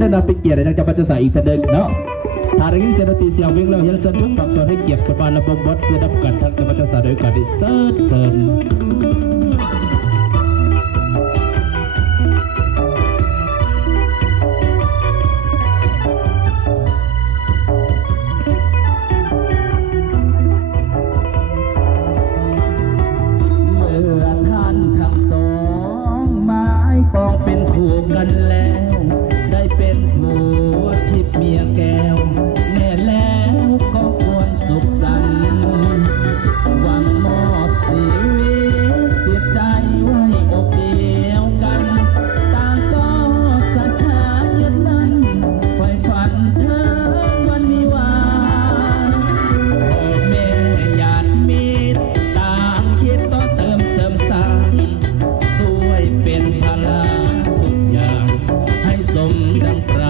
ได้นำเป็นเกียรติในจังหวัดสายอีกเดินเนาะหากได้ยินเสียงดนตรีเสียงวิ่งแล้วยันเส้นทุกปักส่วนให้เกียรติกับการระบบบดเสียดับกันทั้งจังหวัดสายโดยการดิเซิร์เซิร์ปองเป็นคู่กันแล้วได้เป็นผัวทิพย์เมียแก้วแน่แล้วก็ควรสุขสันต์หวังมอบชีวิตจิตใจไว้อกเดียวกันต่างก็ศรัทธายึดมั่นไฟฝันเธอวันวิวาพ่อแม่ญาติมิตรต่างคิดต่อเติมเสริมสร้างช่วยเป็นพลังทุกอย่างให้สมดังปราร